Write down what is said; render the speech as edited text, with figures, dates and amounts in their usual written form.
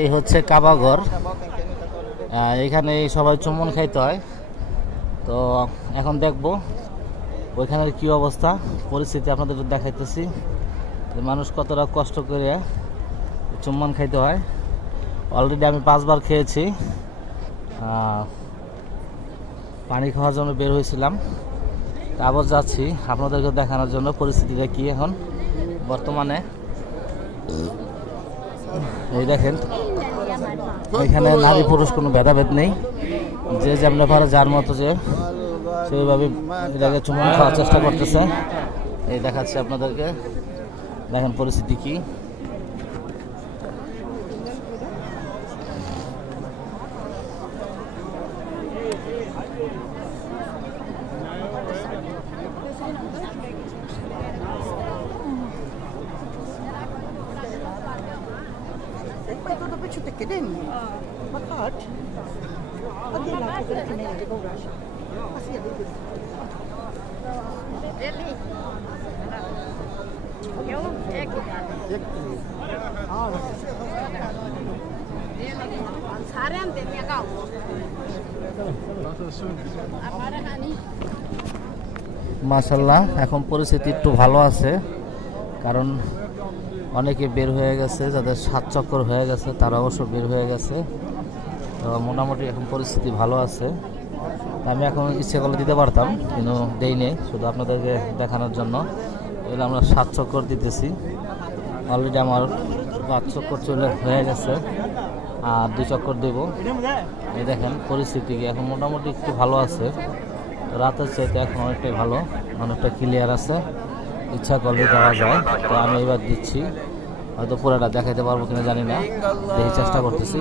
এই হচ্ছে কাবাঘর। এখানে সবাই চুম্বন খাইতে হয়। তো এখন দেখব ওইখানের কি অবস্থা, পরিস্থিতি আপনাদের দেখাইতেছি যে মানুষ কতটা কষ্ট করে চুম্বন খাইতে হয়। অলরেডি আমি 5 বার খেয়েছি। পানি খাওয়ার জন্য বের হয়েছিলাম, আবার যাচ্ছি আপনাদেরকে দেখানোর জন্য পরিস্থিতিটা কি এখন বর্তমানে। এই দেখেন, এখানে নারী পুরুষ কোনো ভেদাভেদ নেই, যে যেমন পারে যার মতো যে সেইভাবে এটাকে চুম্বন খাওয়ার চেষ্টা করতেছে। এই দেখাচ্ছি আপনাদেরকে, দেখেন পরিস্থিতি কি। Todo pecho te quedem. Makat. Pati lang ko kung may di ko rush. Kasi ya dito. Really? Yo, ek. सारे हम देने का हो हमारा हानि মাশাআল্লাহ, এখন পরিস্থিতি একটু ভালো আছে, কারণ অনেকে বের হয়ে গেছে, যাদের 7 চক্কর হয়ে গেছে তারা অবশ্য বের হয়ে গেছে। তো মোটামুটি এখন পরিস্থিতি ভালো আছে। আমি এখন ইচ্ছে করলে দিতে পারতাম, কিন্তু দেইনি, শুধু আপনাদেরকে দেখানোর জন্য। এগুলো আমরা 7 চক্কর দিতেছি। অলরেডি আমার 5 চক্কর হয়ে গেছে, আর 2 চক্কর দেব। এই দেখেন পরিস্থিতি কি, এখন মোটামুটি একটু ভালো আছে। রাতের চাইতে এখন অনেকটাই ভালো, অনেকটা ক্লিয়ার আছে, ইচ্ছা করলে দেওয়া যায়। তো আমি এবার দিচ্ছি, হয়তো পুরোটা দেখাইতে পারবো কিনা জানি না, দেখি চেষ্টা করতেছি।